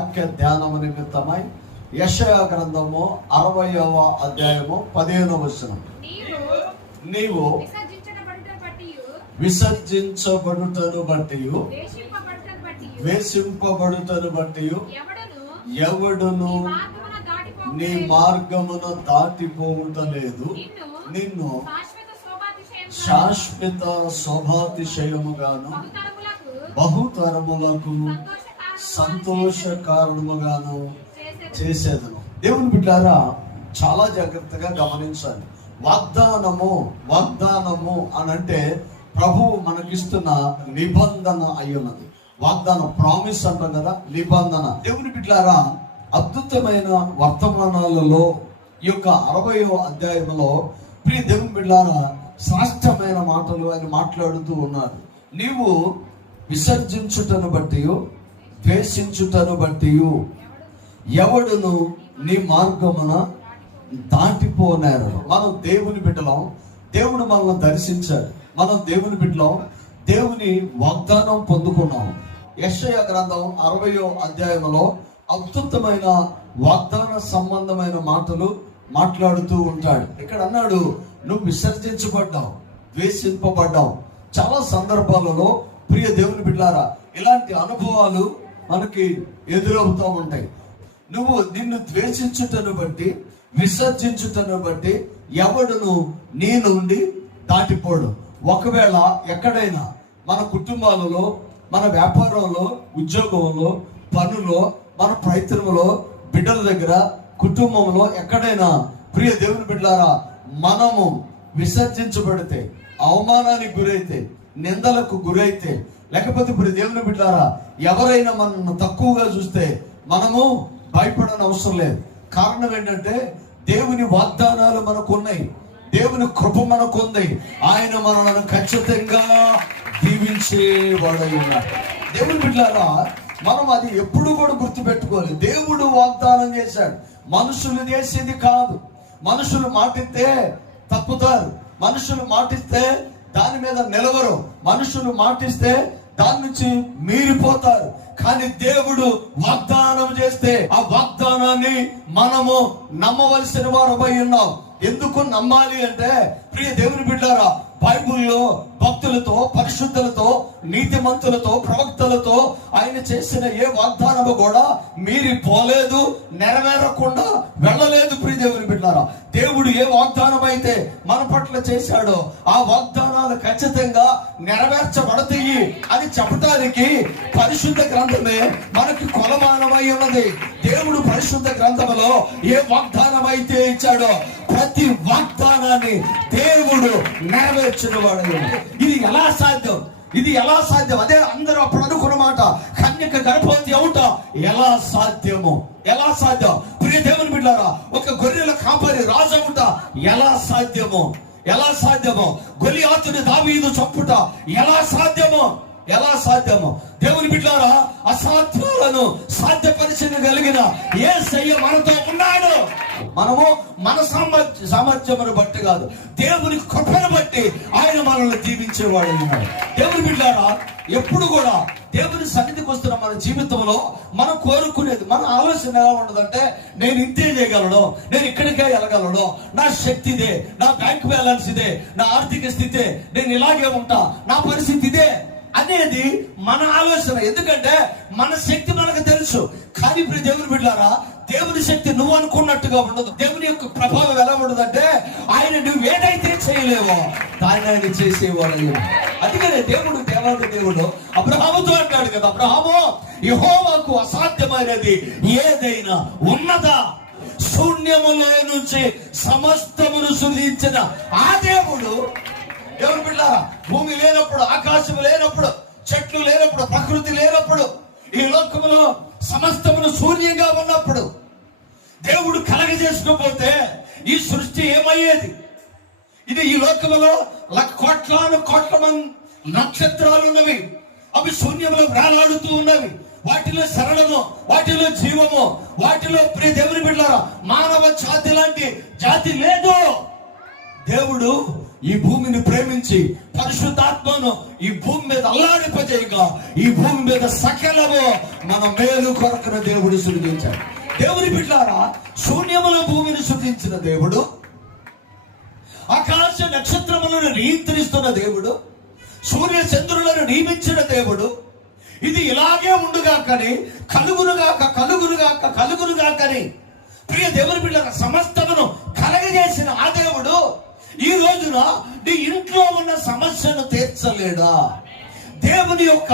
వాక్య ధ్యానము నిమిత్తమై యెషయా గ్రంథము 60వ అధ్యాయము 15వ వచనం. నీవు విసర్జించబడుటను బట్టి వేషింపబడుటను బట్టి ఎవడును నీ మార్గమున దాటిపోవుటలేదు. నిన్ను శాశ్వత శోభాతిశయముగాను బహుతరములకు సంతోష కారణముగాను చేసేదను. దేవుని బిడ్డారా, చాలా జాగ్రత్తగా గమనించాలి. వాగ్దానము అని అంటే ప్రభువు మనకిస్తున్న నిబంధన అయ్యున్నది. వాగ్దానం, ప్రామిస్ అంటాం కదా, నిబంధన. దేవుని బిడ్డారా, అద్భుతమైన వర్తమానాలలో ఈ యొక్క 60వ అధ్యాయంలో ప్రియ దేవుని బిడ్డారా శ్రేష్టమైన మాటలు ఆయన మాట్లాడుతూ ఉన్నారు. నీవు విసర్జించుటను బట్టి ద్వేషించుటను బట్టి ఎవడును నీ మార్గమున దాటిపోనేరు. మనం దేవుని బిడ్డలం, దేవుడు మనల్ని దర్శించాడు. మనం దేవుని బిడ్డలం, దేవుని వాగ్దానం పొందుకున్నాం. యెషయా గ్రంథం 60వ అధ్యాయంలో అద్భుతమైన వాగ్దాన సంబంధమైన మాటలు మాట్లాడుతూ ఉంటాడు. ఇక్కడ అన్నాడు, నువ్వు విసర్జించబడ్డావు, ద్వేషింపబడ్డావు. చాలా సందర్భాలలో ప్రియ దేవుని బిడ్డలారా ఇలాంటి అనుభవాలు మనకి ఎదురవుతూ ఉంటాయి. నిన్ను ద్వేషించుటను బట్టి విసర్జించుటను బట్టి ఎవడును నీ నుండి దాటిపోడు. ఒకవేళ ఎక్కడైనా మన కుటుంబాలలో, మన వ్యాపారంలో, ఉద్యోగంలో, పనులో, మన ప్రయత్నంలో, బిడ్డల దగ్గర, కుటుంబంలో ఎక్కడైనా ప్రియ దేవుని బిడ్డలారా మనము విసర్జించబడితే, అవమానానికి గురైతే, నిందలకు గురైతే, లేకపోతే ప్రియ దేవుని బిడ్డలారా ఎవరైనా మనల్ని తక్కువగా చూస్తే మనము భయపడని అవసరం లేదు. కారణం ఏంటంటే దేవుని వాగ్దానాలు మనకు ఉన్నాయి, దేవుని కృప మనకు ఉంది. ఆయన మనల్ని ఖచ్చితంగా దీవించేవాడై ఉన్నాడు. దేవుని బిడ్డలారా మనం అది ఎప్పుడు కూడా గుర్తుపెట్టుకోవాలి. దేవుడు వాగ్దానం చేశాడు, మనుషులు చేసేది కాదు. మనుషులు మాటిస్తే తప్పుతారు, మనుషులు మాటిస్తే దాని మీద నిలవరు, మనుషులు మాటిస్తే దాని నుంచి మీరిపోతారు. కానీ దేవుడు వాగ్దానం చేస్తే ఆ వాగ్దానాన్ని మనము నమ్మవలసిన వారమై ఉన్నాం. ఎందుకు నమ్మాలి అంటే ప్రియ దేవుని బిడ్డారా బైబిల్లో భక్తులతో, పరిశుద్ధులతో, నీతిమంతులతో, ప్రవక్తలతో ఆయన చేసిన ఏ వాగ్దానము కూడా మీరి పోలేదు, నెరవేరకుండా వెళ్ళలేదు. ప్రియ దేవుని బిడ్డారా దేవుడు ఏ వాగ్దానం అయితే మన పట్ల చేశాడో ఆ వాగ్దానాలు ఖచ్చితంగా నెరవేర్చబడతాయి అని చెప్పడానికి పరిశుద్ధ గ్రంథమే మనకి కొలమానమై ఉన్నది. దేవుడు పరిశుద్ధ గ్రంథంలో ఏ వాగ్దానం అయితే ఇచ్చాడో ప్రతి వాగ్దానాన్ని దేవుడు నెరవేర్చిన వాడు. ఇది ఎలా సాధ్యం? ఇది ఎలా సాధ్యం? అదే అందరూ అప్పుడు అనుకున్న మాట, కన్యక గర్భవతి అవుట ఎలా సాధ్యము? ఎలా సాధ్యం? ప్రియ దేవుని బిడ్డలారా ఒక గొర్రెల కాపరి రాజు అవుట ఎలా సాధ్యము? ఎలా సాధ్యము? గొలియాతుని దావీదు చంపుట ఎలా సాధ్యము? ఎలా సాధ్యము? దేవుని బిడ్డలారా అసాధ్యాలను సాధ్యపరచగలిగిన యేసయ్య మనతో ఉన్నాడు. మనము మన సామర్థ్యమును బట్టి కాదు, దేవుని కృపను బట్టి ఆయన మనల్ని దీవించేవాడు ఉన్నాడు. దేవుని బిడ్డలారా ఎప్పుడు కూడా దేవుని సన్నిధికి వస్తున్న మన జీవితంలో మనం కోరుకునేది, మన ఆలోచన ఎలా ఉండదంటే నేను ఇంతే చేయగలను, నేను ఇక్కడికే వెళ్ళగలను, నా శక్తి ఇదే, నా బ్యాంక్ బ్యాలెన్స్ ఇదే, నా ఆర్థిక స్థితి, నేను ఇలాగే ఉంటా, నా పరిస్థితి ఇదే అనేది మన ఆలోచన. ఎందుకంటే మన శక్తి మనకు తెలుసు. కానీ ఇప్పుడు దేవుని బిడ్డలారా దేవుని శక్తి నువ్వు అనుకున్నట్టుగా ఉండదు. దేవుని యొక్క ప్రభావం ఎలా ఉండదంటే ఆయన నువ్వు ఏదైతే చేయలేవో దాన్ని ఆయన చేసేవాడు. అందుకనే దేవాది దేవుడు అబ్రహాముతో అంటాడు కదా, అబ్రహాము యెహోవాకు అసాధ్యమైనది ఏదైనా ఉన్నదా? శూన్యములో నుంచి సమస్తమును సృజించిన ఆ దేవుడు, దేవుని బిడ్డలారా భూమి లేనప్పుడు, ఆకాశం లేనప్పుడు, చెట్లు లేనప్పుడు, ప్రకృతి లేనప్పుడు, ఈ లోకములో సమస్తమును శూన్యంగా ఉన్నప్పుడు దేవుడు కలగజేసుకోకపోతే ఈ సృష్టి ఏమయ్యేది? ఇది ఈ లోకములో కోట్ల మంది నక్షత్రాలు ఉన్నవి, అవి శూన్యంలో వేలాడుతూ ఉన్నవి. వాటిలో శరణము, వాటిలో జీవము, వాటిలో ప్రియ దేవుని బిడ్డలారా మానవ జాతి లాంటి జాతి లేదు. దేవుడు ఈ భూమిని ప్రేమించి పరిశుద్ధాత్మను ఈ భూమి మీద అల్లాడిపజేయగా ఈ భూమి మీద సకలము మన మేలు కొరకున దేవుడు సృజించాడు. దేవుని బిడ్డలారా, శూన్యముల భూమిని సృజించిన దేవుడు, ఆకాశ నక్షత్రములను నియంత్రిస్తున్న దేవుడు, సూర్య చంద్రులను నియమించిన దేవుడు, ఇది ఇలాగే ఉండుగాకని కలుగునుగాక కలుగునుగాక కలుగునుగాకని ప్రియ దేవుని బిడ్డల సమస్తమును కలగజేసిన ఆ దేవుడు ఈ రోజున నీ ఇంట్లో ఉన్న సమస్యను తీర్చలేడా? దేవుని యొక్క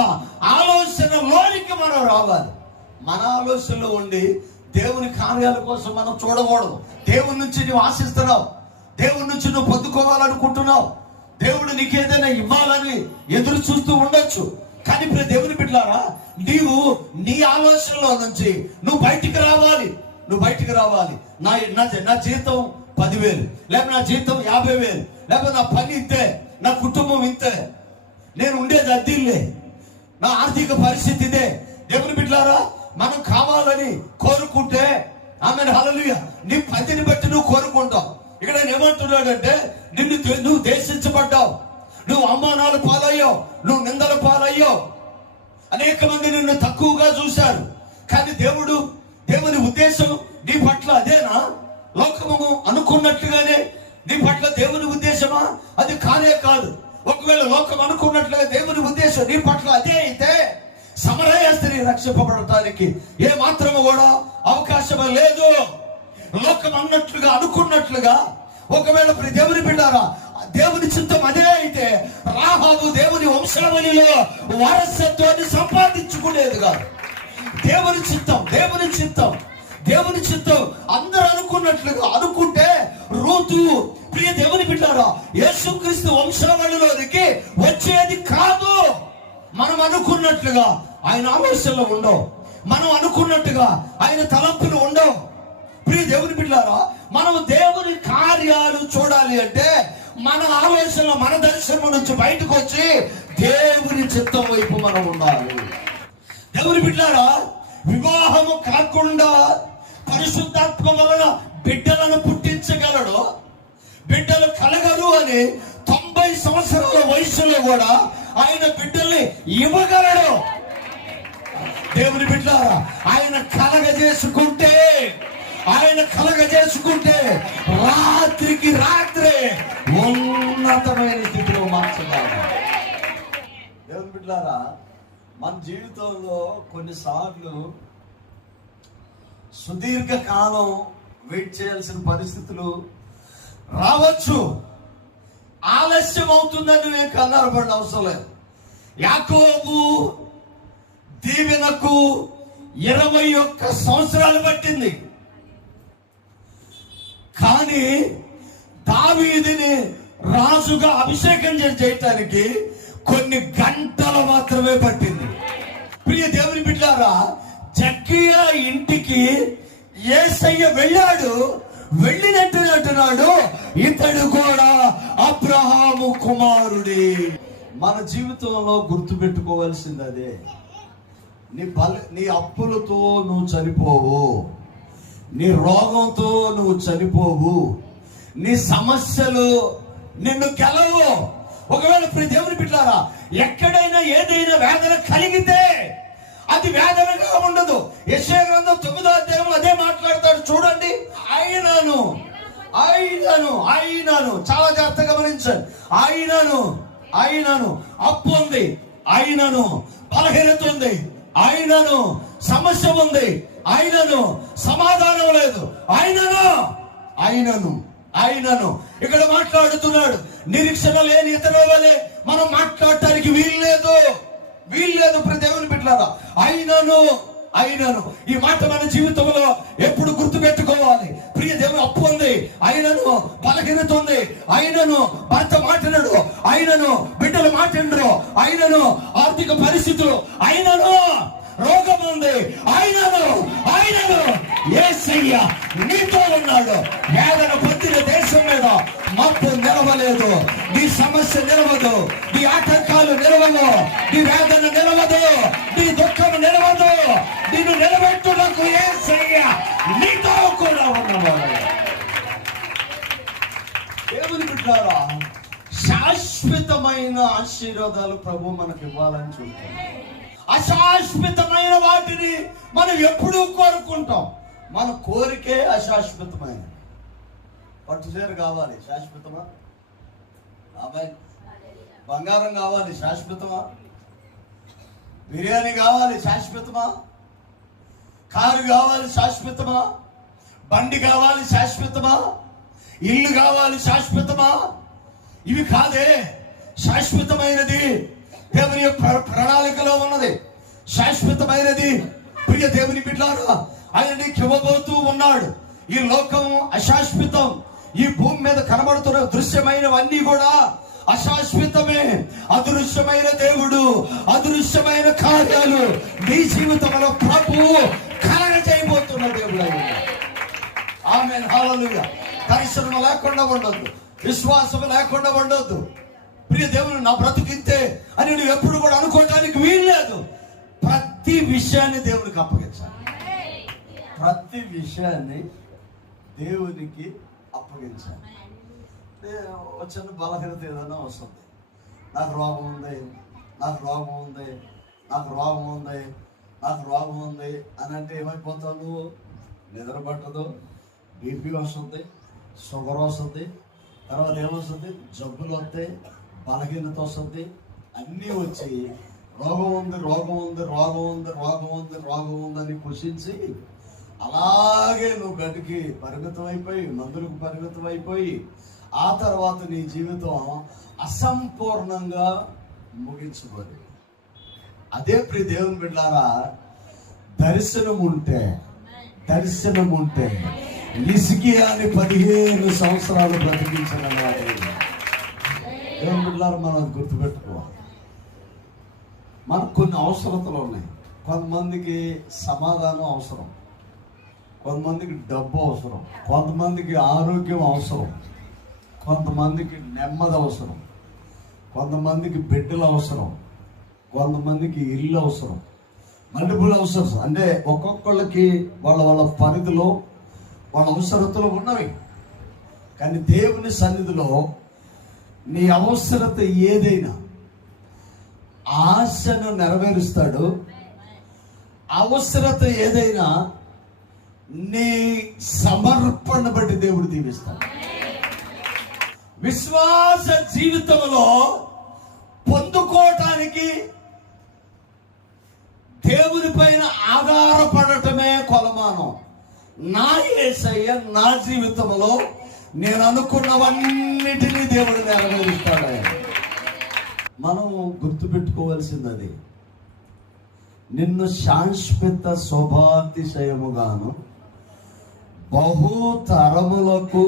ఆలోచనలోనికి మనం రావాలి. మన ఆలోచనలో ఉండి దేవుని కార్యాల కోసం మనం చూడకూడదు. దేవుని నుంచి నువ్వు ఆశిస్తున్నావు, దేవుని నుంచి నువ్వు పొందుకోవాలనుకుంటున్నావు, దేవుడు నీకేదైనా ఇవ్వాలని ఎదురు చూస్తూ ఉండొచ్చు. కానీ ఇప్పుడు దేవుని బిడ్డలారా, నీవు నీ ఆలోచనలో నుంచి నువ్వు బయటికి రావాలి. నువ్వు బయటికి రావాలి. నా జీతం 10,000, లేకపోతే నా జీతం 50,000, లేకపోతే నా పని ఇంతే, నా కుటుంబం ఇంతే, నేను ఉండేది అద్దిల్లే, నా ఆర్థిక పరిస్థితి ఇదే. దేవుని బిడ్డలారా, మనం కావాలని కోరుకుంటే ఆమెను హల్లెలూయా నీ పనిని బట్టి నువ్వు కోరుకుంటావు. ఇక్కడ నేను ఏమంటున్నాడంటే, నువ్వు దేశించబడ్డావు, నువ్వు అవమానాలు పాలయ్యావు, నువ్వు నిందల పాలయ్యావు, అనేక మంది నిన్ను తక్కువగా చూశారు. కానీ దేవుని ఉద్దేశం నీ పట్ల అదేనా? లోకము అనుకున్నట్లుగానే నీ పట్ల దేవుని ఉద్దేశమా? అది కానే కాదు. ఒకవేళ లోకం అనుకున్నట్లుగా దేవుని ఉద్దేశం నీ పట్ల అదే అయితే సమరయ స్త్రీ రక్షింపబడటానికి ఏ మాత్రము కూడా అవకాశం లేదు. లోకం అన్నట్లుగా అనుకున్నట్లుగా ఒకవేళ దేవుని బిడ్డారా, దేవుని చిత్తం అదే అయితే రాహాబు దేవుని వంశావళిలో వారసత్వాన్ని సంపాదించుకునేది కాదు. దేవుని చిత్తం అందరూ అనుకున్నట్లుగా అనుకుంటే రూతు ప్రియ దేవుని బిడ్డారా యేసుక్రీస్తు వంశావళిలోనికి వచ్చేది కాదు. మనం అనుకున్నట్లుగా ఆయన ఆలోచనలు ఉండవు, మనం అనుకున్నట్టుగా ఆయన తలంపులు ఉండవు. ప్రియ దేవుని బిడ్డలారా, మనం దేవుని కార్యాలు చూడాలి అంటే మన ఆలోచన, మన దర్శనం నుంచి బయటకు వచ్చి దేవుని చిత్తం వైపు మనం ఉండాలి. దేవుని బిడ్డలారా, వివాహము కాకుండా పరిశుద్ధాత్మ వలన బిడ్డలను పుట్టించగలడు. బిడ్డలు కలగరు అని 90 సంవత్సరాల వయసులో కూడా ఆయన బిడ్డల్ని ఇవ్వగలడు. దేవుని బిడ్డలారా, ఆయన కలగజేసుకుంటే రాత్రికి రాత్రే ఉన్నతమైన స్థితిలో మార్చగలడు. దేవుని బిడ్డలారా, మన జీవితంలో కొన్నిసార్లు సుదీర్ఘ కాలం వెయిట్ చేయాల్సిన పరిస్థితులు రావచ్చు. ఆలస్యం అవుతుందని నేను కంగారు పడిన అవసరం లేదు. యాకోబు దీవెనకు 21 సంవత్సరాలు పట్టింది. కానీ దావీదుని రాజుగా అభిషేకం చేయటానికి కొన్ని గంటలు మాత్రమే పట్టింది. ప్రియ దేవుని బిడ్డలారా, జక్కయ్య ఇంటికి యేసయ్య వెళ్ళినట్టున్నాడు, ఇతడు కూడా అబ్రహాము కుమారుడే. మన జీవితంలో గుర్తుపెట్టుకోవాల్సింది అదే. నీ అప్పులతో నువ్వు చనిపోవు, నీ రోగంతో నువ్వు చనిపోవు, నీ సమస్యలు నిన్ను గెలవు. ఒకవేళ ప్రియ దేవుని బిడ్డలారా, ఎక్కడైనా ఏదైనా వేదన కలిగితే అది వేదనగా ఉండదు. యెషయా గ్రంథం 9వ అధ్యాయంలో అదే మాట్లాడతాడు. చూడండి, ఆయనను చాలా జాగ్రత్తగా గమనించండి. ఆయనను అప్పు ఉంది, ఆయనను బలహీనత ఉంది, ఆయనను సమస్య ఉంది, ఆయనను సమాధానం లేదు, ఆయనను ఇక్కడ మాట్లాడుతున్నాడు. నిరీక్షణ లేని ఇతరుల వలె మనం మాట్లాడటానికి వీల్లేదు. ప్రియ దేవుని బిడ్డలారా, ఆయనను ఈ మాట మన జీవితంలో ఎప్పుడు గుర్తు పెట్టుకోవాలి. ప్రియ దేవుని అప్పు ఉంది, ఆయనను బలహీనత ఉంది, ఆయనను భర్త మాట్లాడు, ఆయనను బిడ్డలు మాట్లాడరు, ఆయనను ఆర్థిక పరిస్థితులు, ఆయనను రోగం ఉంది, ఆయనను యేసయ్య నీతో ఉన్నాడు. వేదన పొందిన దేశం మీద మబ్బు నిలవలేదు, నీ సమస్య నిలవదు, నీ ఆటంకాలు నిలవదు, నీ వేదన నిలవదు, నీ దుఃఖం నిలవదు. నిన్ను నిలబెట్టుటకు యేసయ్య నీతో కూడా ఉన్నవాడు. దేవుని బిడ్డలారా, శాశ్వతమైన ఆశీర్వాదాలు ప్రభు మనకు ఇవ్వాలని చూస్తాం. అశాశ్వతమైన వాటిని మనం ఎప్పుడూ కోరుకుంటాం. మన కోరికే అశాశ్వతమైన. పట్టుచీర కావాలి, శాశ్వతమా? అబ్బాయి బంగారం కావాలి, శాశ్వతమా? బిర్యానీ కావాలి, శాశ్వతమా? కారు కావాలి, శాశ్వతమా? బండి కావాలి, శాశ్వతమా? ఇల్లు కావాలి, శాశ్వతమా? ఇవి కాదే. శాశ్వతమైనది దేవుని ప్రణాళికలో ఉన్నది. శాశ్వతమైనది ప్రియ దేవుని బిడ్డలారా, ఆయన నీకు ఇవ్వబోతూ ఉన్నాడు. ఈ లోకం అశాశ్వతం. ఈ భూమి మీద కనబడుతున్న దృశ్యమైనవన్నీ కూడా అశాశ్వతమే. అదృశ్యమైన దేవుడు, అదృశ్యమైన కార్యాలు నీ జీవితంలో ప్రభువు కలగజేయబోతున్న దేవుడు ఆయన. ఆమేన్, హల్లెలూయా. పరిశ్రమ లేకుండా ఉండొద్దు, విశ్వాసం లేకుండా ఉండొద్దు. ప్రియ దేవుడు, నా బ్రతుకింతే అని నువ్వు ఎప్పుడు కూడా అనుకోవటానికి వీల్లేదు. ప్రతి విషయాన్ని దేవునికి అప్పగించాలి. ప్రతి విషయాన్ని దేవునికి అప్పగించాలి. వచ్చిన బలహీనత ఏదైనా వస్తుంది. నాకు రోగం ఉంది, నాకు రోగం ఉంది, నాకు రోగం ఉంది, నాకు రోగం ఉంది అని అంటే ఏమైపోతావు నువ్వు? నిద్ర పట్టదు, బీపీ వస్తుంది, షుగర్ వస్తుంది, తర్వాత ఏమొస్తుంది? జబ్బులు వస్తాయి, బలహీనత వస్తుంది. అన్నీ వచ్చి రోగం ఉంది, రోగం ఉంది, రోగం ఉంది, రోగం ఉంది, రోగం ఉందని కృషించి అలాగే నువ్వు గడ్డికి పరిమితం అయిపోయి, మందులకు పరిమితం అయిపోయి, ఆ తర్వాత నీ జీవితం అసంపూర్ణంగా ముగించుకోదు. అదే ప్రియ దేవుని బిడ్డలారా, దర్శనం ఉంటే హిజ్కియాని 15 సంవత్సరాలు బ్రతికించిన దేవుని బిడ్డలారా, మనం అది గుర్తుపెట్టుకోవాలి. మనకు కొన్ని అవసరతలు ఉన్నాయి. కొంతమందికి సమాధానం అవసరం, కొంతమందికి డబ్బు అవసరం, కొంతమందికి ఆరోగ్యం అవసరం, కొంతమందికి నెమ్మది అవసరం, కొంతమందికి బిడ్డలు అవసరం, కొంతమందికి ఇల్లు అవసరం, మల్టిపుల్ అవసరం. అంటే ఒక్కొక్కళ్ళకి వాళ్ళ వాళ్ళ పరిధిలో వాళ్ళ అవసరతలు ఉన్నవి. కానీ దేవుని సన్నిధిలో నీ అవసరత ఏదైనా ఆశను నెరవేరుస్తాడు. అవసరత ఏదైనా నీ సమర్పణ బట్టి దేవుడు దీవిస్తాడు. విశ్వాస జీవితంలో పొందుకోవటానికి దేవుని పైన ఆధారపడటమే కొలమానం. నా యేసయ్య నా జీవితంలో నేను అనుకున్నవన్నిటినీ దేవుడు నెరవేరుస్తాడు. మనం గుర్తుపెట్టుకోవాల్సింది అది. నిన్ను శాశ్వత శోభాతిశయముగాను బహుతరములకు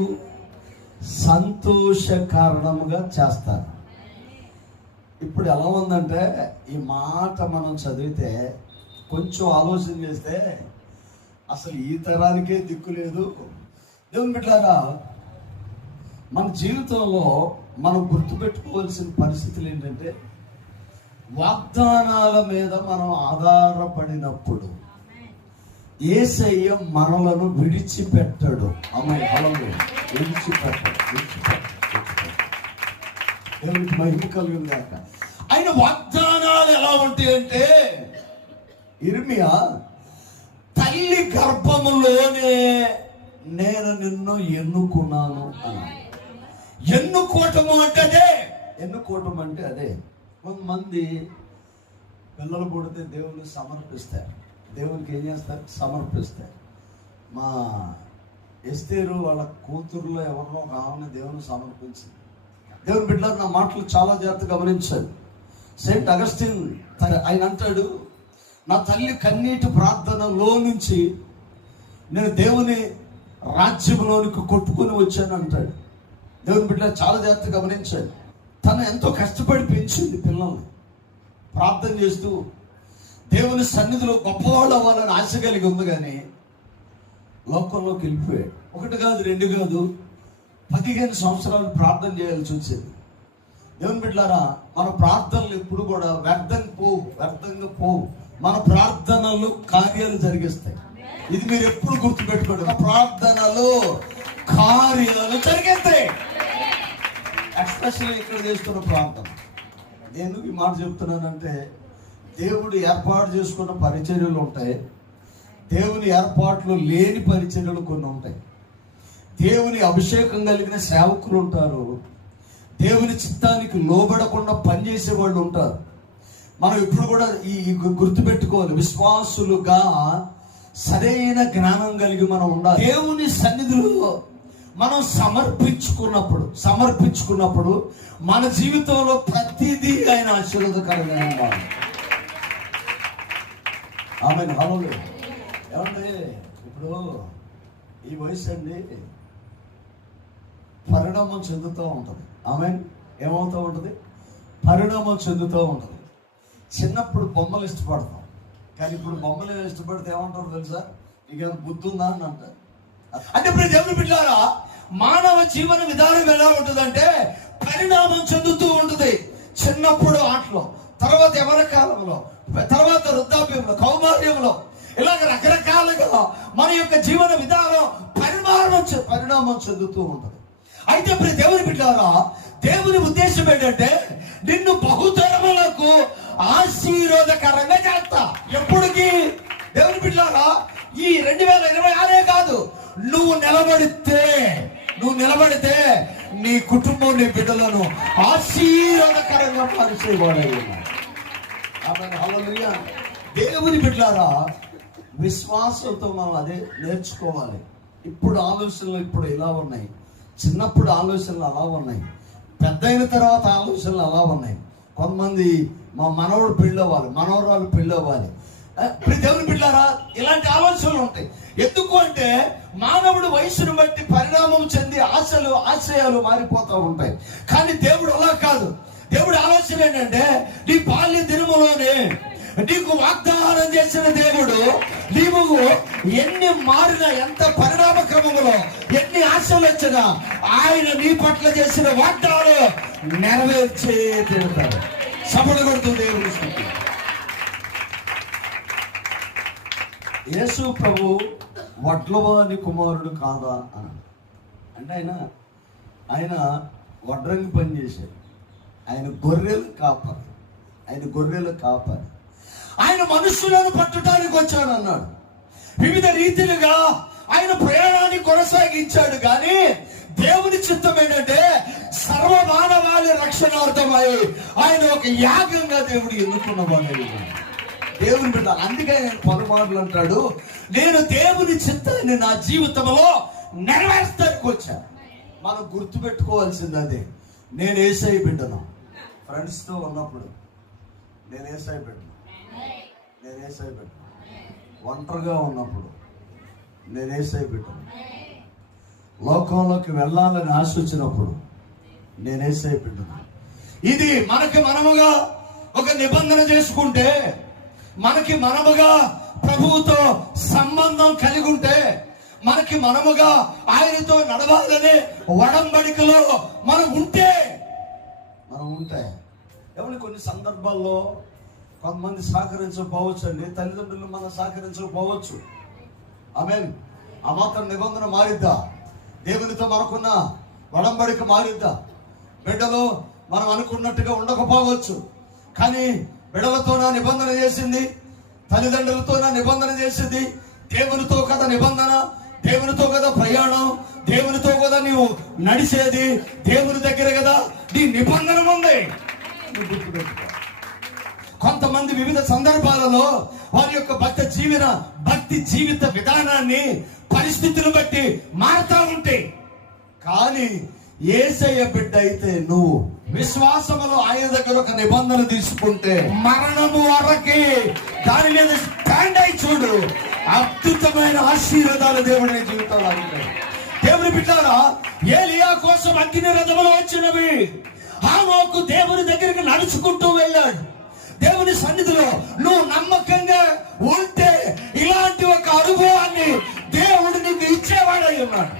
సంతోష కారణముగా చేస్తారు. ఇప్పుడు ఎలా ఉందంటే, ఈ మాట మనం చదివితే కొంచెం ఆలోచన చేస్తే అసలు ఈ తరానికే దిక్కు లేదు. దేవుని బిడ్డలారా, మన జీవితంలో మనం గుర్తుపెట్టుకోవాల్సిన పరిస్థితులు ఏంటంటే, వాగ్దానాల మీద మనం ఆధారపడినప్పుడు యేసయ్య మనలను విడిచిపెట్టడు. అమ్మాయి బలంలో విడిచిపెట్టడు. దేవునికి మహిమ కలుగును గాక. ఆయన వాగ్దానాలు ఎలా ఉంటాయంటే, ఇర్మియా తల్లి గర్భములోనే నేను నిన్ను ఎన్నుకున్నాను అని. ఎన్నుకోవటము అంటే అదే. ఎన్నుకోవటం అంటే అదే. కొంతమంది పిల్లలు పుడితే దేవునికి సమర్పిస్తారు. దేవునికి ఏం చేస్తారు? సమర్పిస్తారు. మా ఎస్తేరు వాళ్ళ కూతురులో ఎవరినో ఒక ఆమెను దేవునికి సమర్పించింది. దేవుని బిడ్డలు నా మాటలు చాలా జాగ్రత్తగా గమనించాలి. సెయింట్ అగస్టిన్ ఆయన అంటాడు, నా తల్లి కన్నీటి ప్రార్థనలో నుంచి నేను దేవుని రాజ్యంలోనికి కొట్టుకుని వచ్చాను అంటాడు. దేవుని బిడ్డలు చాలా జాగ్రత్తగా గమనించాలి. తను ఎంతో కష్టపడి పెంచింది పిల్లల్ని, ప్రార్థన చేస్తూ దేవుని సన్నిధిలో గొప్పవాళ్ళు అవ్వాలని ఆశ కలిగి ఉంది. కానీ లోకంలోకి వెళ్ళిపోయాడు. 1 కాదు 2 కాదు 15 సంవత్సరాలు ప్రార్థన చేయాల్సి వచ్చింది. దేవుని బిడ్డలారా, మన ప్రార్థనలు ఎప్పుడు కూడా వ్యర్థంగా పోవు. మన ప్రార్థనలు కార్యాలు జరిగిస్తాయి. ఇది మీరు ఎప్పుడు గుర్తుపెట్టుకోండి. ప్రార్థనలు కార్యాలు జరిగిస్తాయి. ఎస్పెషల్లీ ఇక్కడ చేస్తున్న ప్రాంతం. నేను ఈ మాట చెప్తున్నానంటే, దేవుడు ఏర్పాటు చేసుకున్న పరిచర్యలు ఉంటాయి, దేవుని ఏర్పాట్లు లేని పరిచర్యలు కొన్ని ఉంటాయి. దేవుని అభిషేకం కలిగిన సేవకులు ఉంటారు, దేవుని చిత్తానికి లోబడకుండా పనిచేసే వాళ్ళు ఉంటారు. మనం ఇప్పుడు కూడా ఈ గుర్తుపెట్టుకోవాలి, విశ్వాసులుగా సరైన జ్ఞానం కలిగి మనం ఉండాలి. దేవుని సన్నిధిలో మనం సమర్పించుకున్నప్పుడు మన జీవితంలో ప్రతిదీ ఆయన ఆశీర్వాదకరంగా ఉండాలి. ఆమెను హల్లెలూయా. ఏమంటే ఇప్పుడు ఈ వయసు అండి పరిణామం చెందుతూ ఉంటుంది. ఆమె ఏమవుతూ ఉంటుంది? పరిణామం చెందుతూ ఉంటుంది. చిన్నప్పుడు బొమ్మలు ఇష్టపడతాం, కానీ ఇప్పుడు బొమ్మలు ఇష్టపడితే ఏమంటారు తెలుసా? ఇక బుద్ధి ఉందా అని అంటారు. అంటే ఇప్పుడు దేవుని బిడ్డలారా, మానవ జీవన విధానం ఎలా ఉంటుందంటే పరిణామం చెందుతూ ఉంటుంది. చిన్నప్పుడు ఆటలో, తర్వాత ఎవరి కాలంలో, తర్వాత వృద్ధాప్యంలో, కౌమార్యంలో, ఇలాగ రకరకాలుగా మన యొక్క జీవన విధానం పరిణామం చెందుతూ ఉంటుంది. అయితే ఇప్పుడు దేవుని బిడ్డలారా, దేవుని ఉద్దేశం ఏంటంటే నిన్ను బహుతరములకు ఆశీర్వాదకరంగా చేస్తా. ఎప్పటికీ దేవుని బిడ్డలారా, ఈ 2026 కాదు, నువ్వు నిలబడితే నీ కుటుంబం, నీ బిడ్డలను ఆశీర్వాదకరంగా పరిచేవాడయ్యా. హల్లెలూయా. దేవుని బిడ్డలారా, విశ్వాసంతో మనం అదే నేర్చుకోవాలి. ఇప్పుడు ఆలోచనలు ఇప్పుడు ఇలా ఉన్నాయి, చిన్నప్పుడు ఆలోచనలు అలా ఉన్నాయి, పెద్ద అయిన తర్వాత ఆలోచనలు అలా ఉన్నాయి. కొంతమంది మా మనవడు పెళ్ళవ్వాలి, మనవరాలు పెళ్ళవ్వాలి. దేవుని బిడ్డలారా, ఇలాంటి ఆలోచనలు ఉంటాయి. ఎందుకు అంటే మానవుడు వయసును బట్టి పరిణామం చెంది ఆశయాలు మారిపోతూ ఉంటాయి. కానీ దేవుడు అలా కాదు. దేవుడు ఆలోచన ఏంటంటే నీ బాల్య దినములోనే నీకు వాగ్దానం చేసిన దేవుడు, నీవు ఎన్ని మారినా, ఎంత పరిణామ క్రమంలో ఎన్ని ఆశలు వచ్చినా ఆయన నీ పట్ల చేసిన వాగ్దానం నెరవేర్చే తీరుతాడు. సపోర్ట్ కొడుతుంది దేవుడి స్థితి. యేసు ప్రభు వడ్లవాని కుమారుడు కాదా అని అంటే ఆయన వడ్రంగి పని చేశాడు. ఆయన గొర్రెలు కాపారు. ఆయన మనుషులను పట్టడానికి వచ్చాడు అన్నాడు. వివిధ రీతిలుగా ఆయన ప్రయాణాన్ని కొనసాగించాడు. కానీ దేవుని చిత్తం ఏంటంటే సర్వమానవాళి రక్షణార్థమై ఆయన ఒక యాగంగా దేవుడు ఎన్నుకున్నవాడు. దేవుని బిడ్డ, అందుకే నేను పలుమార్లు అంటాడు, నేను దేవుని చిత్తాన్ని నా జీవితంలో నెరవేర్చడానికి వచ్చాను. మనం గుర్తుపెట్టుకోవాల్సింది అదే. నేను యేసయ్య బిడ్డను. ఫ్రెండ్స్తో ఉన్నప్పుడు నేను యేసయ్య బిడ్డను. ఒంటరిగా ఉన్నప్పుడు నేను యేసయ్య బిడ్డను. లోకంలోకి వెళ్ళాలని ఆశ వచ్చినప్పుడు నేను యేసయ్య బిడ్డను. ఇది మనముగా ఒక నిబంధన చేసుకుంటే, మనముగా ప్రభువుతో సంబంధం కలిగి ఉంటే, మనముగా ఆయనతో నడవాలనే ఒడంబడికలో మనం ఉంటే ఎవరి కొన్ని సందర్భాల్లో కొంతమంది సహకరించకపోవచ్చు అండి. తల్లిదండ్రులు మనం సహకరించకపోవచ్చు. ఆమేన్. ఆ మాత్రం నిబంధన మారిద్దా? దేవునితో మనకున్న ఒడంబడిక మారిద్దా? బిడ్డలు మనం అనుకున్నట్టుగా ఉండకపోవచ్చు, కానీ బిడ్డలతో నా నిబంధన చేసింది, తల్లిదండ్రులతో నా నిబంధన చేసింది. దేవునితో కదా నిబంధన, దేవునితో కదా ప్రయాణం, దేవునితో కదా నీవు నడిచేది, దేవుని దగ్గర కదా నీ నిబంధన ఉంది. కొంతమంది వివిధ సందర్భాలలో వారి యొక్క భక్తి జీవిత విధానాన్ని పరిస్థితులను బట్టి మారుతా ఉంటాయి. కానీ యేసయ్య బిడ్డ అయితే నువ్వు విశ్వాసములో ఆయన దగ్గర ఒక నిబంధన తీసుకుంటే మరణము వరకే దాని మీద స్టాండ్ అయి చూడు, అద్భుతమైన ఆశీర్వాదాలు దేవుడి జీవితంలో ఉంటాయి. దేవుని బిడ్డారా, ఏలియా కోసం అగ్ని రథములు వచ్చినవి. హానోకు దేవుని దగ్గరికి నడుచుకుంటూ వెళ్ళాడు. దేవుని సన్నిధిలో నువ్వు నమ్మకంగా ఉంటే ఇలాంటి ఒక అనుభవాన్ని దేవుడు నీకు ఇచ్చేవాడై ఉన్నాడు.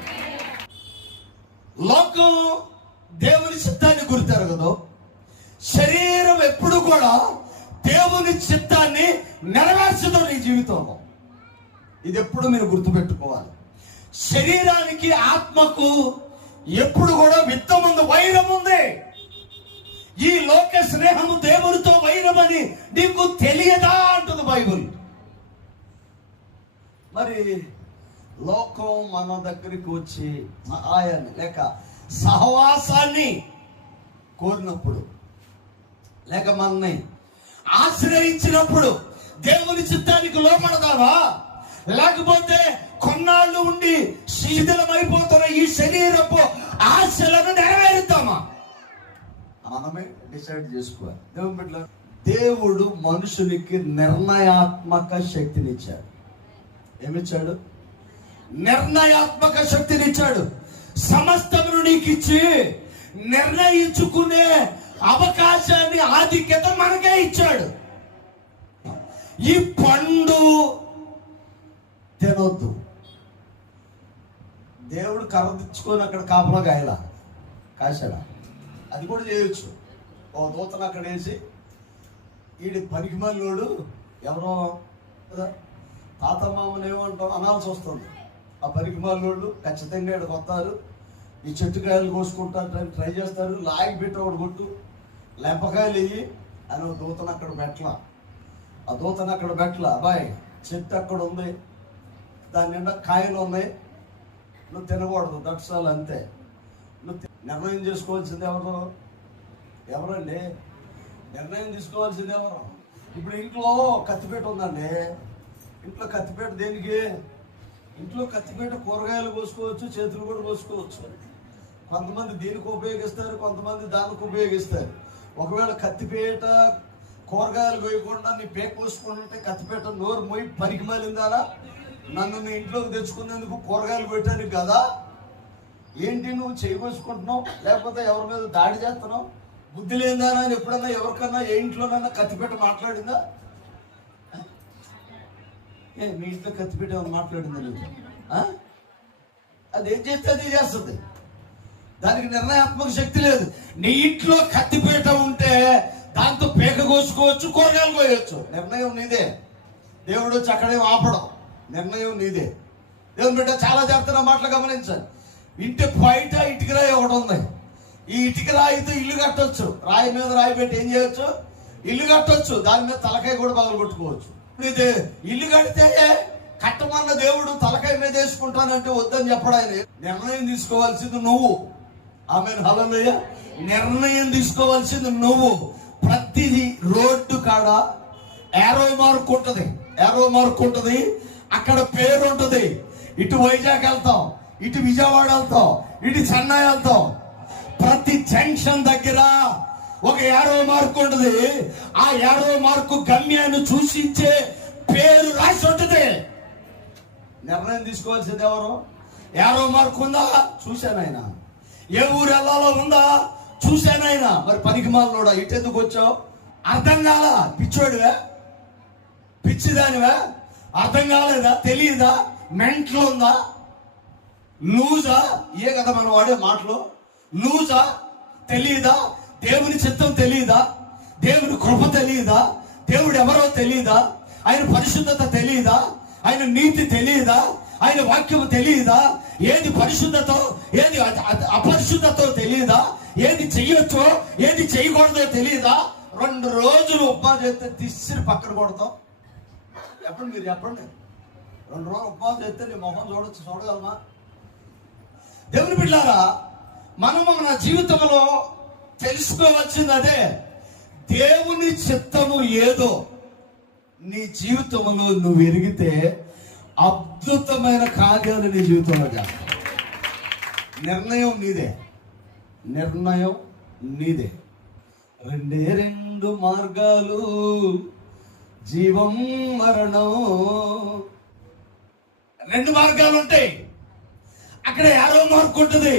లోకం దేవుని చిత్తాన్ని గుర్తెరగదు. శరీరం ఎప్పుడు కూడా దేవుని చిత్తాన్ని నెరవేర్చదు నీ జీవితంలో. ఇది ఎప్పుడు మీరు గుర్తుపెట్టుకోవాలి. శరీరానికి, ఆత్మకు ఎప్పుడు కూడా విత్తం ముందు వైరం ఉంది. ఈ లోక స్నేహము దేవునితో వైరమని నీకు తెలియదా అంటుంది బైబుల్. మరి లోకం మన దగ్గరికి వచ్చి సహాయాన్ని లేక సహవాసాన్ని కోరినప్పుడు, లేక మనని ఆశ్రయించినప్పుడు దేవుని చిత్తానికి లోపడదావా? లేకపోతే కొన్నాళ్ళు ఉండి శిథిలమైపోతున్న ఈ శరీరపు ఆశలను నెరవేరుతామా? మనమే డిసైడ్ చేసుకోవాలి. దేవుని బిడ్డలారా, దేవుడు మనుషునికి నిర్ణయాత్మక శక్తినిచ్చాడు. ఏమిచ్చాడు? నిర్ణయాత్మక శక్తినిచ్చాడు. సమస్తమును నీకు ఇచ్చి నిర్ణయించుకునే అవకాశాన్ని, ఆధిక్యత మనకే ఇచ్చాడు. ఈ పండు తినొద్దు. దేవుడు కర్ర తెచ్చుకొని అక్కడ కాపలా కాశాడా? అది కూడా చేయొచ్చు. ఓ దూతను అక్కడ వేసి ఈడి పనికిమాలినోడు ఎవరో తాత మామని ఏమంటాం అనాల్సి వస్తుంది. ఆ పనికిమాలినోళ్ళు ఖచ్చితంగా ఇక్కడికి వస్తారు, ఈ చెట్టుకాయలు కోసుకుంటారు, ట్రై చేస్తారు, లాగి పెట్టి ఒకటి కొట్టు, లెంపకాయలు వెయ్యి అని ఒక దూతను అక్కడ పెట్టలా. ఆ దూతను అక్కడ పెట్టలా. అబ్బాయి చెట్టు అక్కడ ఉంది, దాని నిండా కాయలు ఉన్నాయి, నువ్వు తినకూడదు, దట్సాలు అంతే. నువ్వు నిర్ణయం చేసుకోవాల్సింది ఎవరండి? నిర్ణయం తీసుకోవాల్సింది ఎవరు? ఇప్పుడు ఇంట్లో కత్తిపేట ఉందండి. ఇంట్లో కత్తిపేట దేనికి? ఇంట్లో కత్తిపేట కూరగాయలు కోసుకోవచ్చు, చేతులు కూడా కోసుకోవచ్చు. కొంతమంది దీనికి ఉపయోగిస్తారు, కొంతమంది దానికి ఉపయోగిస్తారు. ఒకవేళ కత్తిపేట కూరగాయలు కోయకుండా నీ పేక కోసుకుంటే కత్తిపేట నోరు మోయి పనికి మాలిందానా? నన్ను నీ ఇంట్లోకి తెచ్చుకునేందుకు కూరగాయలు పెట్టానికి కదా? ఏంటి నువ్వు చేయకోసుకుంటున్నావు? లేకపోతే ఎవరి మీద దాడి చేస్తున్నావు? బుద్ధి లేదానా అని ఎప్పుడన్నా ఎవరికన్నా ఏ ఇంట్లోనన్నా కత్తిపేట మాట్లాడిందా? మీ ఇంట్లో కత్తిపేట ఏమైనా మాట్లాడిందా? నువ్వు అది ఏం చేస్తే అది చేస్తుంది. దానికి నిర్ణయాత్మక శక్తి లేదు. నీ ఇంట్లో కత్తిపేట ఉంటే దాంతో పేక కోసుకోవచ్చు, కూరగాయలు కోయవచ్చు. నిర్ణయం నీదే. దేవుడు వచ్చి అక్కడేం ఆపడం. నిర్ణయం నీదే. దేవుని బిడ్డ చాలా జాగ్రత్తగా మాటలు గమనించాలి. ఇంటి బయట ఇటుక రాయి ఒకటి ఉంది. ఈ ఇటుక రాయితో ఇల్లు కట్టొచ్చు. రాయి మీద రాయి పెట్టి ఏం చేయొచ్చు? ఇల్లు కట్టొచ్చు. దాని మీద తలకాయ కూడా పగలు కొట్టుకోవచ్చు. ఇది ఇల్లు కడితే కట్టమన్న దేవుడు తలకాయ మీద వేసుకుంటానంటే వద్దని చెప్పడానికి నిర్ణయం తీసుకోవాల్సింది నువ్వు. ఆమేన్, హల్లెలూయా. నిర్ణయం తీసుకోవాల్సింది నువ్వు. ప్రతి రోడ్డు కాడ ఏరో మార్క్ ఉంటుంది. ఏరో మార్క్ ఉంటుంది. అక్కడ పేరు ఉంటుంది. ఇటు వైజాగ్ వెళ్తాం, ఇటు విజయవాడ వెళ్తాం, ఇటు చెన్నై వెళ్తాం. ప్రతి జంక్షన్ దగ్గర ఒక యారో మార్క్ ఉంటుంది. ఆ యారో మార్కు గమ్యాన్ని సూచించే పేరు రాసి ఉంటుంది. నిర్ణయం తీసుకోవాల్సింది ఎవరు? యారో మార్క్ ఉందా? చూశానాయన. ఏ ఊరు వెళ్ళాలో ఉందా? చూశానాయన. మరి పనికి మాలినోడా ఇటెందుకు వచ్చావు? అర్థం కాలా? పిచ్చోడివే, పిచ్చిదానివే? అర్థం కాలేదా? తెలియదా? మెంట్లో ఉందా? లూజా? ఏ కదా మనం వాడే మాటలు. లూజా? తెలియదా? దేవుని చిత్తం తెలియదా? దేవుని కృప తెలియదా? దేవుడు ఎవరో తెలియదా? ఆయన పరిశుద్ధత తెలియదా? ఆయన నీతి తెలియదా? ఆయన వాక్యము తెలియదా? ఏది పరిశుద్ధతో ఏది అపరిశుద్ధతో తెలియదా? ఏది చెయ్యొచ్చో ఏది చేయకూడదో తెలియదా? 2 రోజులు ఉపవాసం చేస్తే తీసి పక్కన కొడతాం. చెప్పండి, మీరు చెప్పండి. 2 రోజులు ఉపవాసం చేస్తే నీ మొహం చూడగలమా? దేవుని బిడ్డలారా, మనము మన జీవితంలో తెలుసుకోవాల్సింది అదే. దేవుని చిత్తము ఏదో నీ జీవితంలో నువ్వు ఎరిగితే అద్భుతమైన కార్యాలు నీ జీవితంలో చేస్తావు. నిర్ణయం నీదే. నిర్ణయం నీదే. 2 మార్గాలు, జీవం మరణం. 2 మార్గాలు ఉంటాయి. అక్కడ యారో మార్కు ఉంటుంది.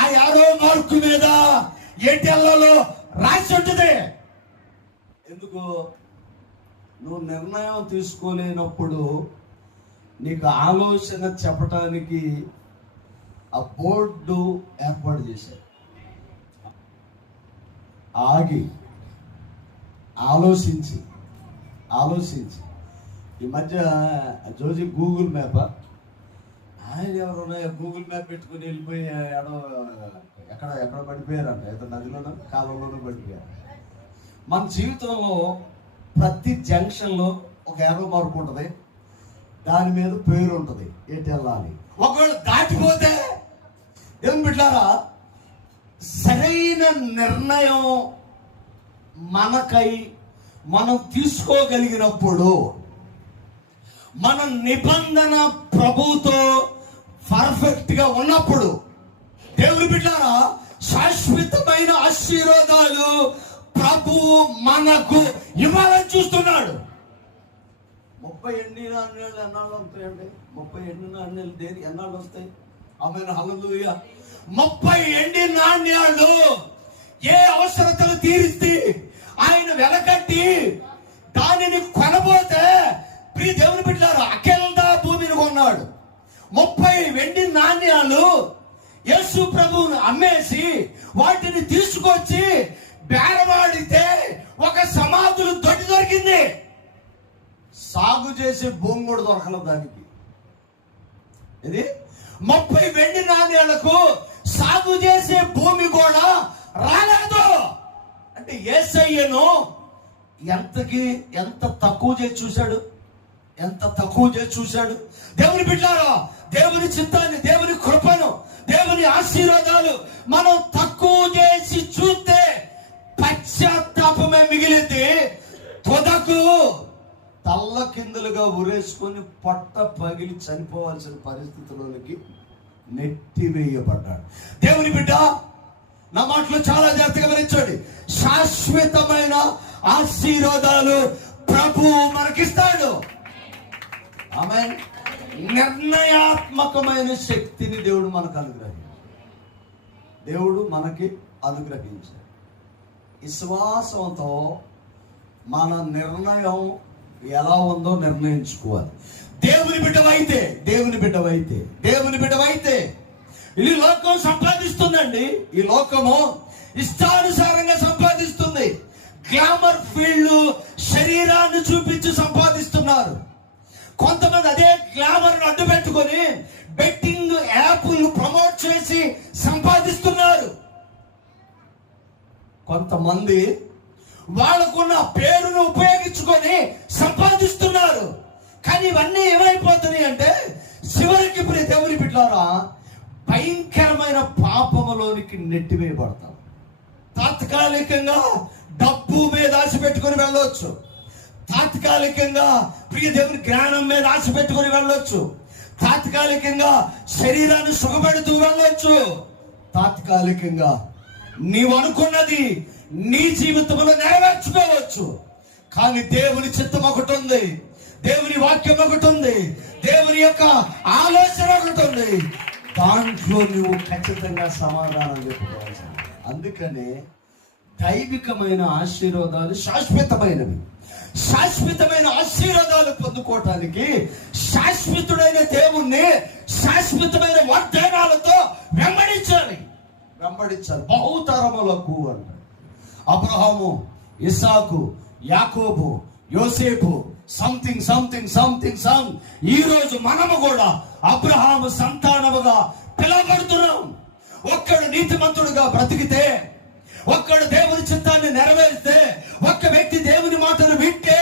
ఆ యారో మార్కు మీద ఏటీఎల్లలో రాసి ఉంటుంది. ఎందుకు? నువ్వు నిర్ణయం తీసుకోలేనప్పుడు నీకు ఆలోచన చెప్పటానికి ఆ బోర్డు ఏర్పాటు చేశారు. ఆగి ఆలోచించి ఈ మధ్య జోజి గూగుల్ మ్యాప్ ఆయన ఎవరు గూగుల్ మ్యాప్ పెట్టుకుని వెళ్ళిపోయి ఎక్కడ పడిపోయారంట, ఏదో నదిలోనో కాలంలోనూ పడిపోయారు. మన జీవితంలో ప్రతి జంక్షన్లో ఒక ఏరో మార్క్ ఉంటుంది, దాని మీద పేరు ఉంటుంది, ఎటు వెళ్ళాలి. ఒకవేళ దాటిపోతే ఏం బిడ్డారా, సరైన నిర్ణయం మనకై మనం తీసుకోగలిగినప్పుడు, మన నిబంధన ప్రభుతో పర్ఫెక్ట్ గా ఉన్నప్పుడు, దేవుని బిడ్డారా శాశ్వతమైన ఆశీర్వాదాలు ప్రభు మనకు ఇవ్వాలని చూస్తున్నాడు. 30 ఎండి నాణ్యాలు ఎన్నాళ్ళు వస్తాయండి? 30 ఎండి నాణ్యాలు దేని ఎన్నాళ్ళు వస్తాయి? ఆమేన్, హల్లెలూయా. 30 ఎండి నాణ్యాలు ఏ అవసరతలు తీరిస్తే ఆయన వెలకట్టి దానిని కొనబోతే, ప్రియ దేవుని బిడ్డలారా, అఖిలందా భూమిని కొన్నాడు. 30 వెండి నాణ్యాలు యేసు ప్రభువును అమ్మేసి వాటిని తీసుకొచ్చి బేరమాడితే ఒక సమాధులు దొరికింది. సాగు చేసే భూమి కూడా దొరకలేదు దానికి. ఇది 30 వెండి నాణ్యాలకు సాగు చేసే భూమి కూడా రాలేదు. అంటే యేసయ్యను ఎంత తక్కువ చేసి చూశాడు, ఎంత తక్కువ చేసి చూశాడు. దేవుని బిడ్డలారా, దేవుని చిత్తాన్ని, దేవుని కృపను, దేవుని ఆశీర్వాదాలు మనం తక్కువ చేసి చూస్తే పశ్చాత్తాపమే మిగిలింది. తుదకు తల్ల కిందులుగా ఉరేసుకొని పొట్ట పగిలి చనిపోవాల్సిన పరిస్థితుల్లోనికి నెట్టివేయబడ్డాడు. దేవుని బిడ్డ, నా మాటలు చాలా జాగ్రత్తగా వినించండి. శాశ్వతమైన ఆశీర్వాదాలు ప్రభు మనకిస్తాడు. ఆమేన్. నిర్ణయాత్మకమైన శక్తిని దేవుడు మనకి అనుగ్రహించాడు. విశ్వాసంతో మన నిర్ణయం ఎలా ఉందో నిర్ణయించుకోవాలి. దేవుని బిడ్డవైతే ఈ లోకం సంపాదిస్తుందండి. ఈ లోకము ఇష్టానుసారంగా సంపాదిస్తుంది. గ్లామర్ ఫీల్డ్ శరీరాన్ని చూపించి సంపాదిస్తున్నారు. కొంతమంది అదే గ్లామర్ అడ్డు పెట్టుకొని బెట్టింగ్ యాప్లు ప్రమోట్ చేసి సంపాదిస్తున్నారు. కొంతమంది వాళ్ళకున్న పేరును ఉపయోగించుకొని సంపాదిస్తున్నారు. కానీ ఇవన్నీ ఏమైపోతున్నాయి అంటే, చివరికి ప్రియ దేవుని బిడ్డలారా, భయంకరమైన పాపములోనికి నెట్టివేయబడతాం. తాత్కాలికంగా డబ్బు మీద ఆశ పెట్టుకొని వెళ్ళవచ్చు, తాత్కాలికంగా ప్రియ దేవుని జ్ఞానం మీద ఆశ పెట్టుకొని వెళ్ళొచ్చు, తాత్కాలికంగా శరీరాన్ని సుఖపెడుతూ వెళ్ళొచ్చు, తాత్కాలికంగా నీవు అనుకున్నది నీ జీవితంలో నెరవేర్చుకోవచ్చు. కానీ దేవుని చిత్తం ఒకటి ఉంది, దేవుని వాక్యం ఒకటి ఉంది, దేవుని యొక్క ఆలోచన ఒకటి ఉంది. దాంట్లో నువ్వు ఖచ్చితంగా సమాధానం చెప్పుకోవాల్సి. అందుకనే దైవికమైన ఆశీర్వాదాలు శాశ్వతమైన ఆశీర్వాదాలు పొందుకోవటానికి శాశ్వతుడైన దేవుణ్ణి శాశ్వతమైన వాగ్దానాలతో వెంబడించాలి. బహుతరములకు అంటారు. అబ్రహాము, ఇస్సాకు, యాకోబు, యోసేపు, సంథింగ్. ఈ రోజు మనము కూడా అబ్రహాము సంతానముగా పిలువబడుతున్నాం. ఒక్కడు నీతిమంతుడుగా బ్రతికితే, ఒక్కడు దేవుని చిత్తాన్ని నెరవేరిస్తే, ఒక్క వ్యక్తి దేవుని మాటను వింటే,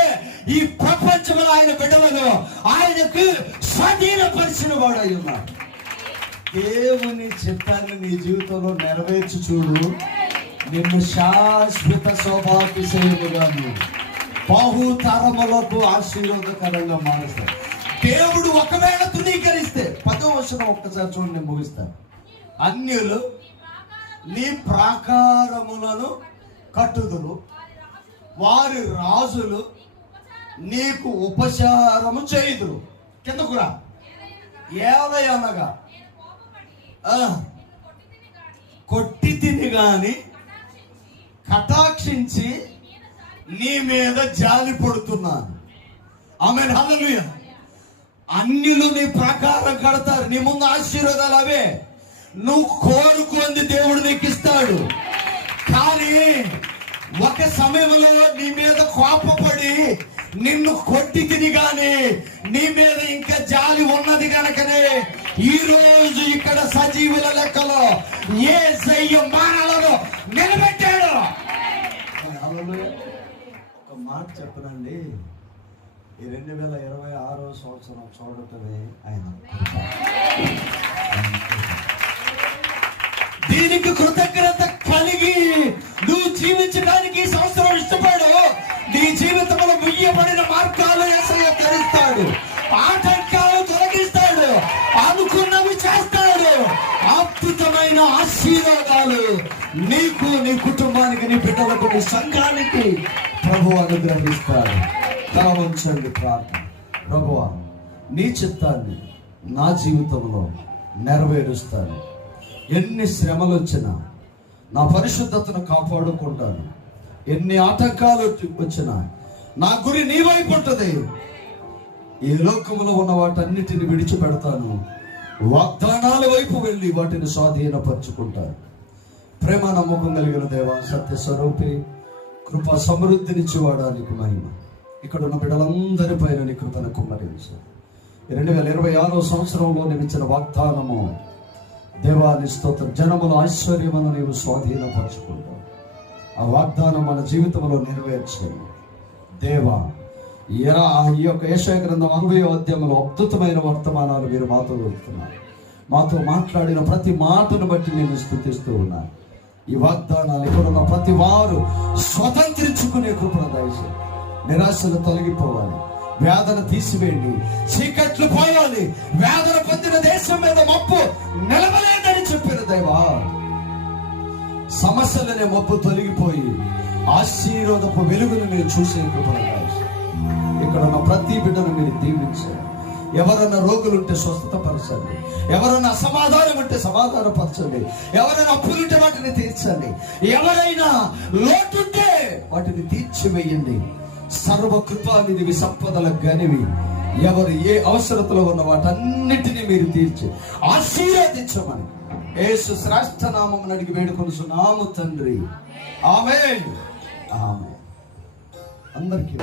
ఈ ప్రపంచంలో ఆయన బిడ్డలను ఆయనకు స్వాధీనపరిచిన వాడై ఉన్నాడు. దేవుని చిత్తాన్ని నీ జీవితంలో నెరవేర్చి చూడు, నిన్ను శాశ్వత సౌభాగ్యశీలుగా బహుతరములకు ఆశీర్వాదకరంగా మారుస్తాడు. దేవుడు ఒకవేళ తృణీకరిస్తే, 10వ వచనం ఒక్కసారి చూడండి, నేను ముగిస్తాను. అన్యులు నీ ప్రాకారములను కట్టుదురు, వారి రాజులు నీకు ఉపచారము చేయుదురు. కిందకురా. ఏలయనగా కొట్టి తిని గాని కటాక్షించి నీ మీద జాలి పడుతున్నాను. ఆమేన్, హల్లెలూయా. అన్యులు నీ ప్రకారం కడతారు, నీ ముందు ఆశీర్వాదాలు అవే, నువ్వు కోరుకుంది దేవుడు నీకు ఇస్తాడు. కానీ ఒక సమయంలో నీ మీద కోపపడి నిన్ను కొట్టి తిని గాని నీ మీద ఇంకా జాలి ఉన్నది కనుకనే ఈ రోజు ఇక్కడ సజీవుల లెక్కలో యేసయ్య మానవులను నిలబెట్టాడు. ఒక మాట చెప్పనండి, ఈ 2026 సంవత్సరం చూడటమే ఆయన. దీనికి కృతజ్ఞత కలిగి నువ్వు జీవించడానికి ఈ సంవత్సరం ఇష్టపడు. నీ జీవితంలో ముయ్యబడిన మార్గాలు యేసయ్య తెరుస్తాడు, ఆటంకాలు తొలగిస్తాడు, అనుకున్నవి చేస్తాడు. అద్భుతమైన ఆశీర్వాదాలు నీకు, నీ కుటుంబానికి, నీ బిడ్డలకు, నీ సంఘానికి ప్రభువు అనుగ్రహిస్తాడు. కావంచండి ప్రార్థన. ప్రభువా, నీ చిత్తాన్ని నా జీవితంలో నెరవేరుస్తాను. ఎన్ని శ్రమలు వచ్చినా నా పరిశుద్ధతను కాపాడుకుంటాను. ఎన్ని ఆటంకాలు వచ్చినా నా గురి నీ వైపు ఉంటుంది. ఈ లోకంలో ఉన్న వాటన్నిటిని విడిచిపెడతాను, వాగ్దానాల వైపు వెళ్ళి వాటిని స్వాధీనపరుచుకుంటాను. ప్రేమ నమ్మకం కలిగిన దేవా, సత్య స్వరూపి, కృప సమృద్ధినిచ్చేవాడా నీకు మహిమ. ఇక్కడ ఉన్న బిడ్డలందరి పైన నీ కృపను కుమ్మరించు. 2026 సంవత్సరంలో నిలిచిన వాగ్దానము దేవాని స్తోత్రం. జనముల ఐశ్వర్యమును నీవు స్వాధీనపరచుకుంటావు. ఆ వాగ్దానం మన జీవితంలో నెరవేర్చేది దేవా. ఈ యొక్క యెషయా గ్రంథం 60వ అధ్యాయంలో అద్భుతమైన వర్తమానాలు మీరు మాతో వెళ్తున్నారు. మాతో మాట్లాడిన ప్రతి మాటను బట్టి నేను స్తుతిస్తూ ఉన్నాను. ఈ వాగ్దానాలు ఇక్కడున్న ప్రతి వారు స్వతంత్రించుకునే కృపను దయచేసి. నిరాశలు తొలగిపోవాలి, వేదన తీసివేయండి, చీకట్లు పోవాలి. వేదన పొందిన దేశం మీద మబ్బు నిలవలేదని చెప్పిన దేవా, సమస్యలనే మబ్బు తొలగిపోయి ఆశీర్వాదపు వెలుగును మీరు చూసే కృపను దయచేసి. ఇక్కడ ఉన్న ప్రతి బిడ్డను మీరు దీవించారు. ఎవరైనా రోగులుంటే స్వస్థతపరచండి, ఎవరైనా అసమాధానం ఉంటే సమాధానపరచండి, ఎవరైనా అప్పులుంటే వాటిని తీర్చండి, ఎవరైనా లోటుంటే వాటిని తీర్చివేయండి. సర్వకృపానిధివి, సంపదల గనివి, ఎవరు ఏ అవసరతలో ఉన్న వాటన్నిటినీ మీరు తీర్చి ఆశీర్వదించమని యేసు శ్రేష్ఠ నామమున అడిగి వేడుకొనుచున్నాము తండ్రి. ఆమేన్. ఆమేన్. అందరికీ